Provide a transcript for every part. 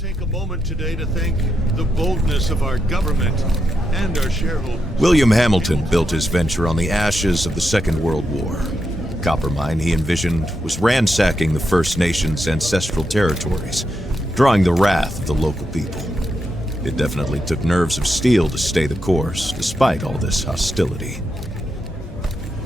take a moment today to thank the boldness of our government and our shareholders. William Hamilton built his venture on the ashes of the Second World War. The copper mine he envisioned was ransacking the First Nations' ancestral territories, drawing the wrath of the local people. It definitely took nerves of steel to stay the course, despite all this hostility.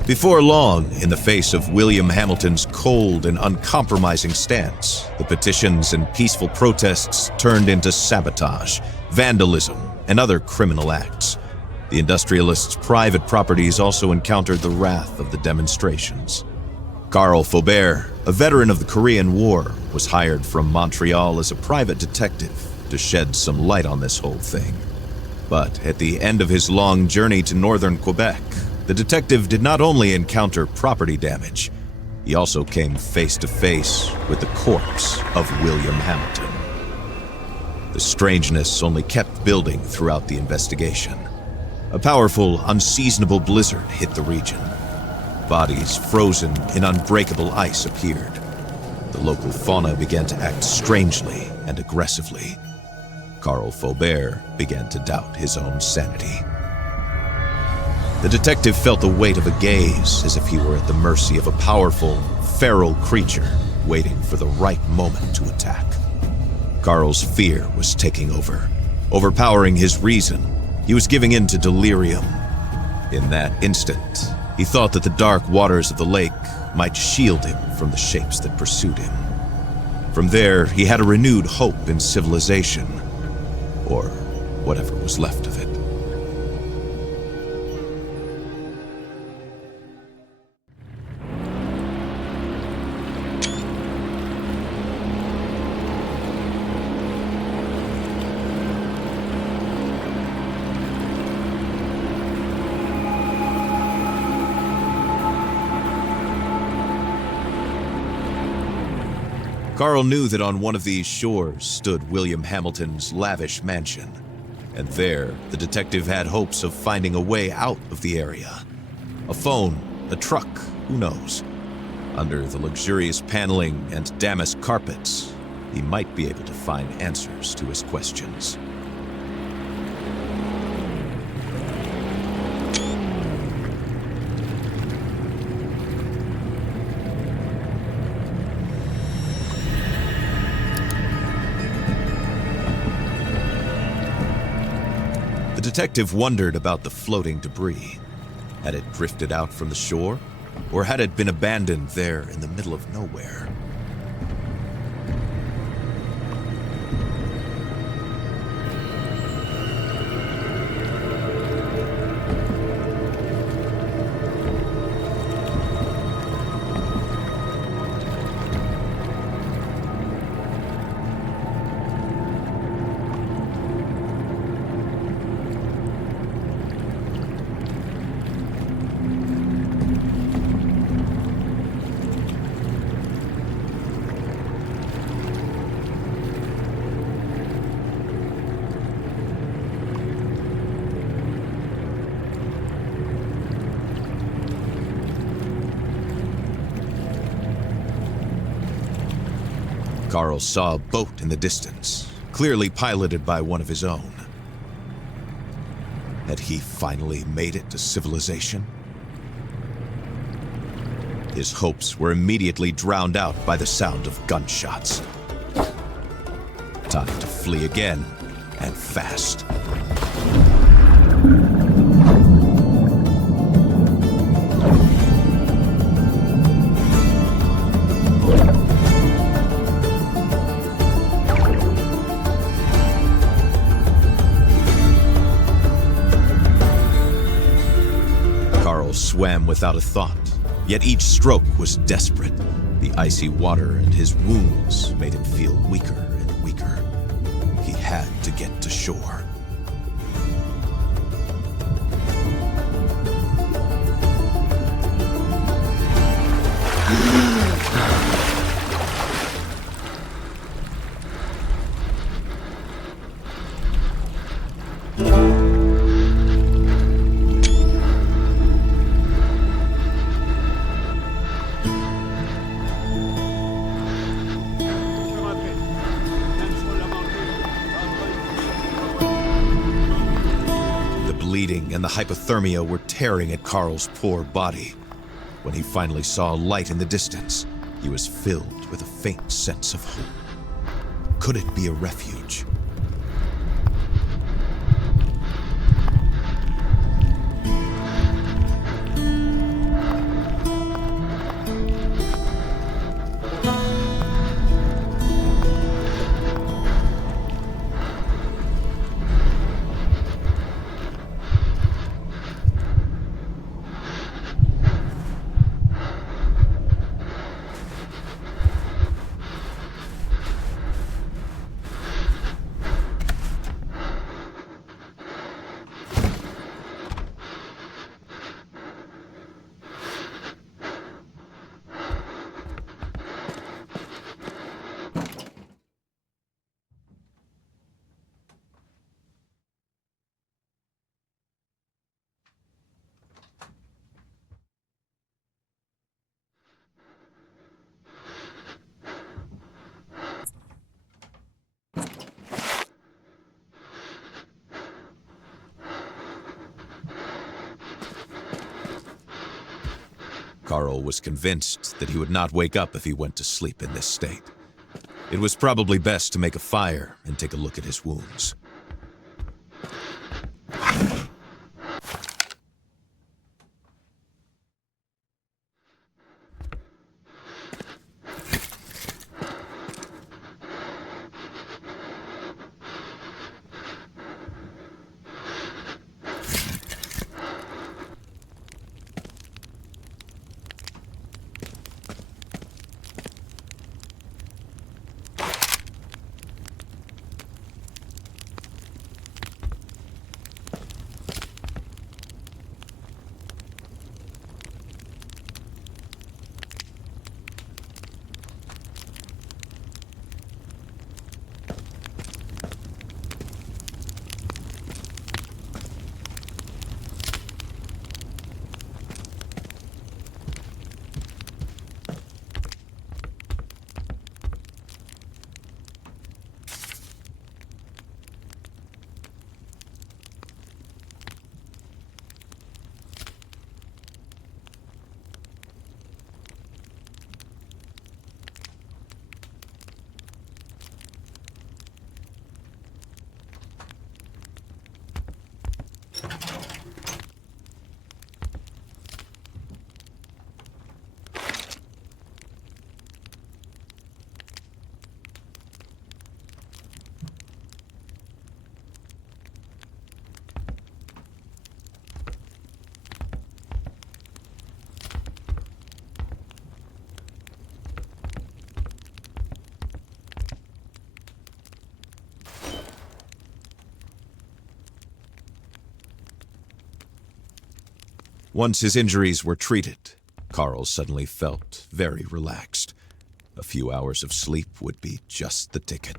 Before long, in the face of William Hamilton's cold and uncompromising stance, the petitions and peaceful protests turned into sabotage, vandalism, and other criminal acts. The industrialists' private properties also encountered the wrath of the demonstrations. Carl Faubert, a veteran of the Korean War, was hired from Montreal as a private detective to shed some light on this whole thing. But at the end of his long journey to northern Quebec, the detective did not only encounter property damage, he also came face to face with the corpse of William Hamilton. The strangeness only kept building throughout the investigation. A powerful, unseasonable blizzard hit the region. Bodies frozen in unbreakable ice appeared. The local fauna began to act strangely and aggressively. Carl Faubert began to doubt his own sanity. The detective felt the weight of a gaze, as if he were at the mercy of a powerful, feral creature waiting for the right moment to attack. Carl's fear was taking over, overpowering his reason. He was giving in to delirium. In that instant, he thought that the dark waters of the lake might shield him from the shapes that pursued him. From there, he had a renewed hope in civilization, or whatever was left of it. Carl knew that on one of these shores stood William Hamilton's lavish mansion, and there the detective had hopes of finding a way out of the area. A phone, a truck, who knows? Under the luxurious paneling and damask carpets, he might be able to find answers to his questions. The detective wondered about the floating debris. Had it drifted out from the shore, or had it been abandoned there in the middle of nowhere? Carl saw a boat in the distance, clearly piloted by one of his own. Had he finally made it to civilization? His hopes were immediately drowned out by the sound of gunshots. Time to flee again, and fast. Swam without a thought, yet each stroke was desperate. The icy water and his wounds made him feel weaker and weaker. He had to get to shore. hypothermia were tearing at Carl's poor body. When he finally saw a light in the distance, he was filled with a faint sense of hope. Could it be a refuge? Carl was convinced that he would not wake up if he went to sleep in this state. It was probably best to make a fire and take a look at his wounds. Once his injuries were treated, Carl suddenly felt very relaxed. A few hours of sleep would be just the ticket.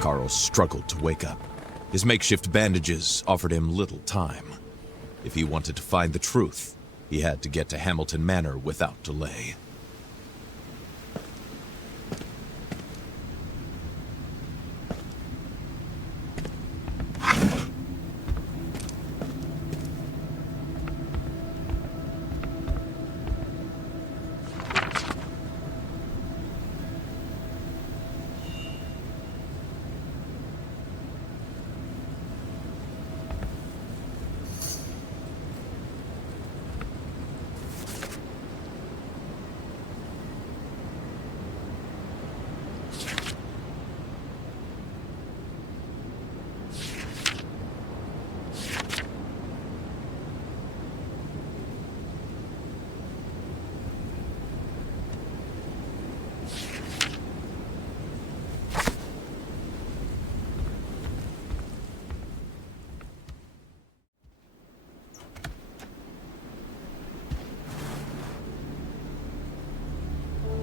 Carl struggled to wake up. His makeshift bandages offered him little time. If he wanted to find the truth, he had to get to Hamilton Manor without delay.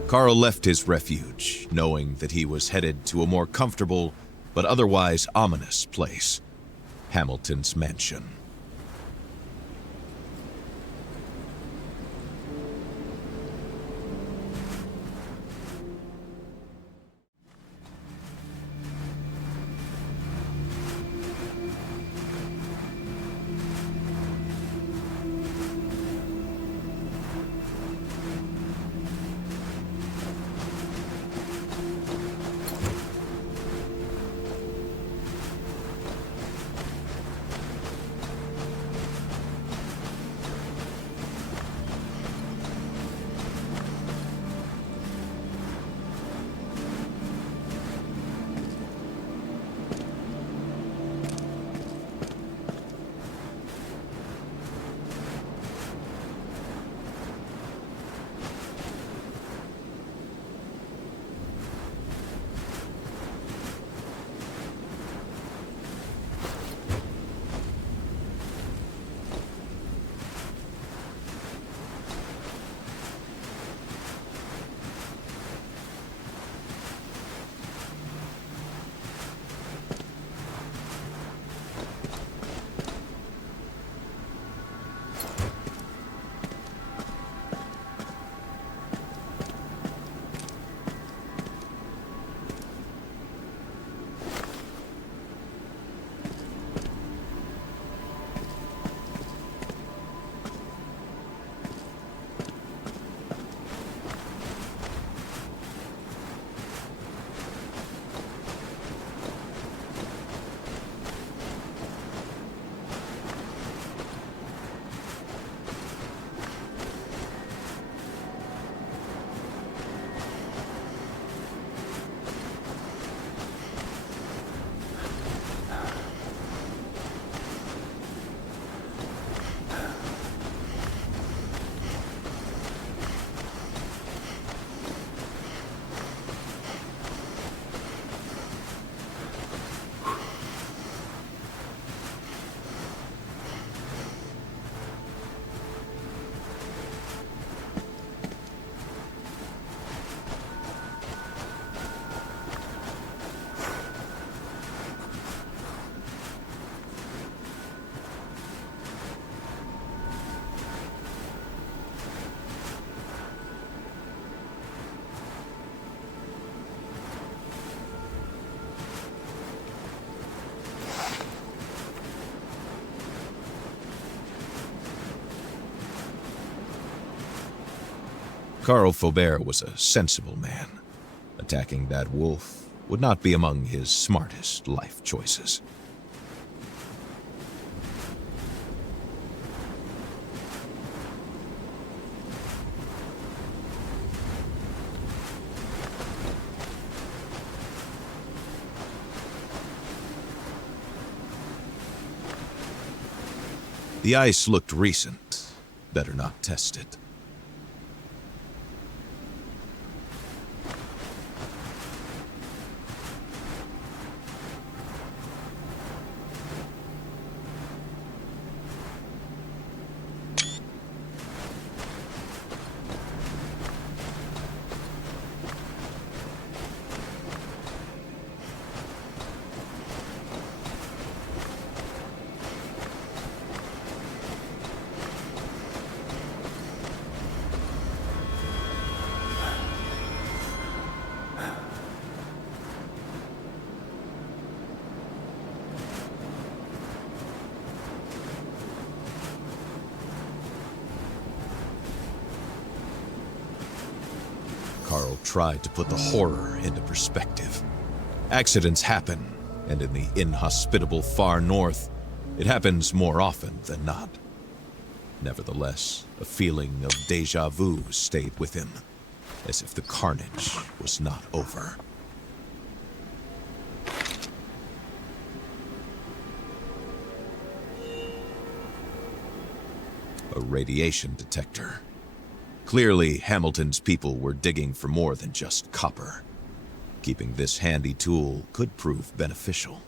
Carl left his refuge, knowing that he was headed to a more comfortable, but otherwise ominous place, Hamilton's mansion. Carl Faubert was a sensible man. Attacking that wolf would not be among his smartest life choices. The ice looked recent. Better not test it. Carl tried to put the horror into perspective. Accidents happen, and in the inhospitable far north, it happens more often than not. Nevertheless, a feeling of déjà vu stayed with him, as if the carnage was not over. A radiation detector. Clearly, Hamilton's people were digging for more than just copper. Keeping this handy tool could prove beneficial.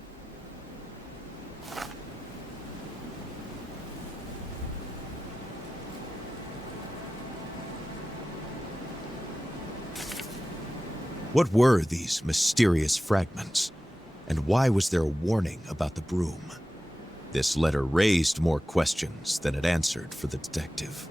What were these mysterious fragments? And why was there a warning about the Brume? This letter raised more questions than it answered for the detective.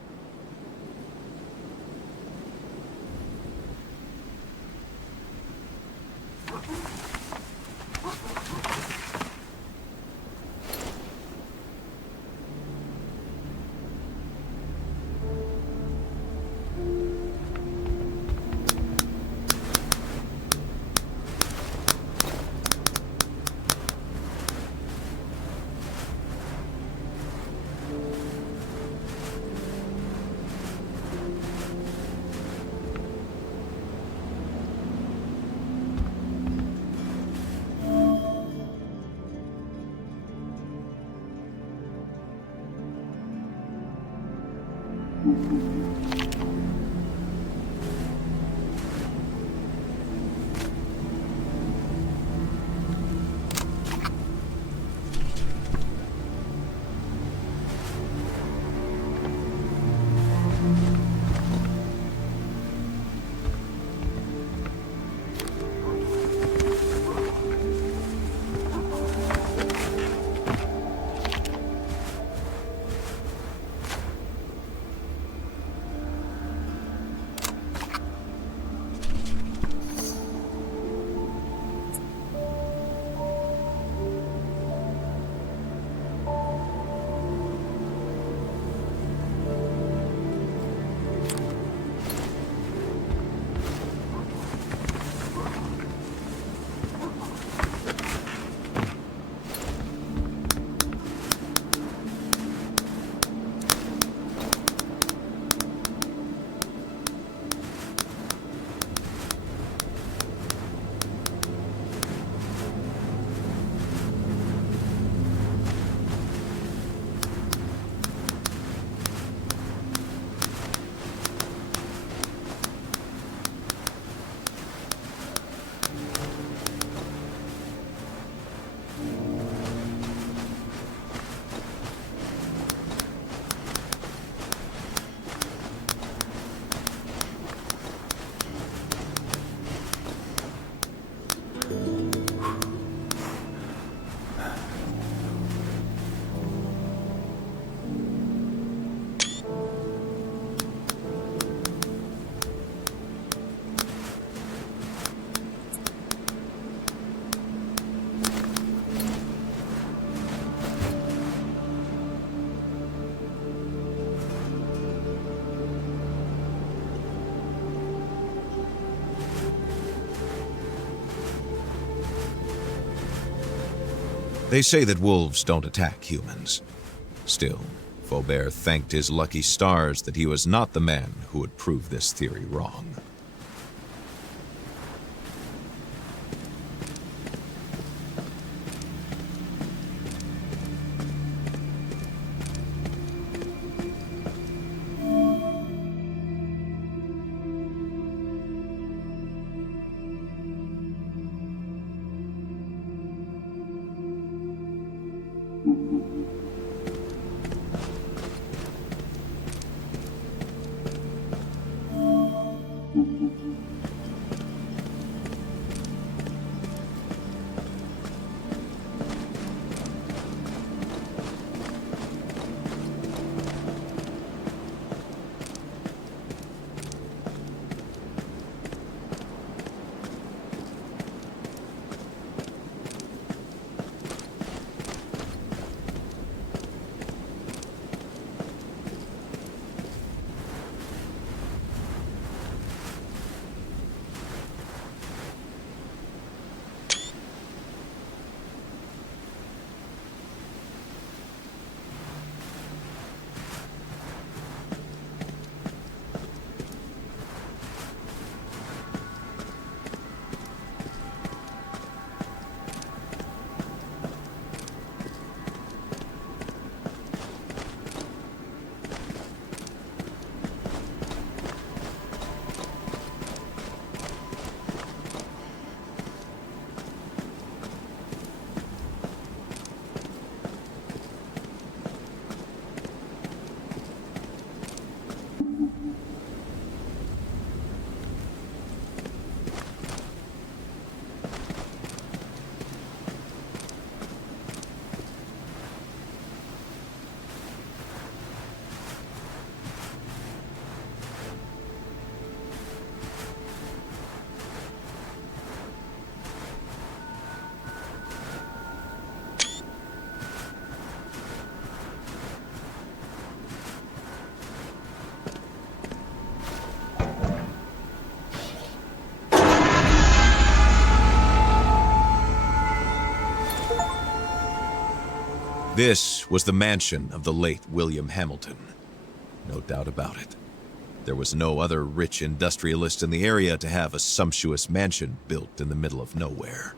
They say that wolves don't attack humans. Still, Faubert thanked his lucky stars that he was not the man who would prove this theory wrong. This was the mansion of the late William Hamilton. No doubt about it. There was no other rich industrialist in the area to have a sumptuous mansion built in the middle of nowhere.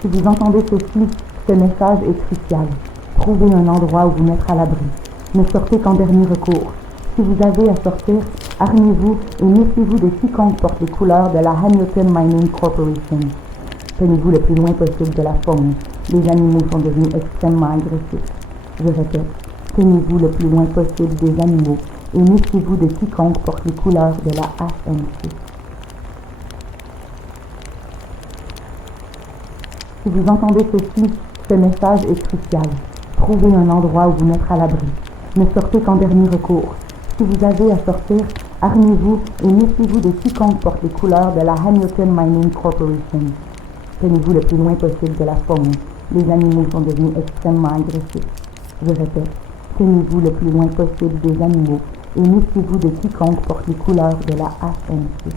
Si vous entendez ceci, ce message est crucial. Trouvez un endroit où vous mettre à l'abri. Ne sortez qu'en dernier recours. Si vous avez à sortir, armez-vous et méfiez-vous de quiconque porte les couleurs de la Hamilton Mining Corporation. Tenez-vous le plus loin possible de la faune. Les animaux sont devenus extrêmement agressifs. Je répète, tenez-vous le plus loin possible des animaux et méfiez-vous de quiconque porte les couleurs de la HMC. Si vous entendez ceci, ce message est crucial. Trouvez un endroit où vous mettre à l'abri. Ne sortez qu'en dernier recours. Si vous avez à sortir, armez-vous et méfiez-vous de quiconque porte les couleurs de la Hamilton Mining Corporation. Tenez-vous le plus loin possible de la faune. Les animaux sont devenus extrêmement agressifs. Je répète, tenez-vous le plus loin possible des animaux et méfiez-vous de quiconque porte les couleurs de la HMC.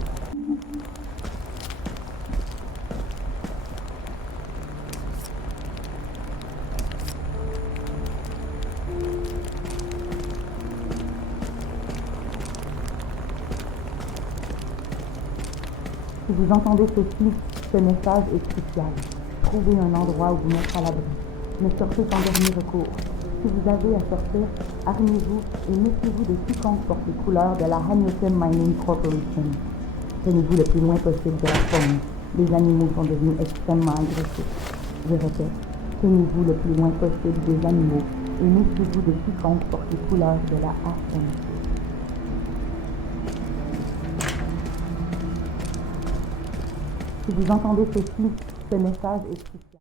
Si vous entendez ceci, ce message est crucial. Trouvez un endroit où vous mettre à l'abri. Ne sortez qu'en dernier recours. Si vous avez à sortir, armez-vous et méfiez-vous de quiconque porte les couleurs de la Hamilton Mining Corporation. Tenez-vous le plus loin possible de la faune. Les animaux sont devenus extrêmement agressifs. Je répète, tenez-vous le plus loin possible des animaux et méfiez-vous de quiconque porte les couleurs de la HMC. Si vous entendez ceci, ce message est crucial.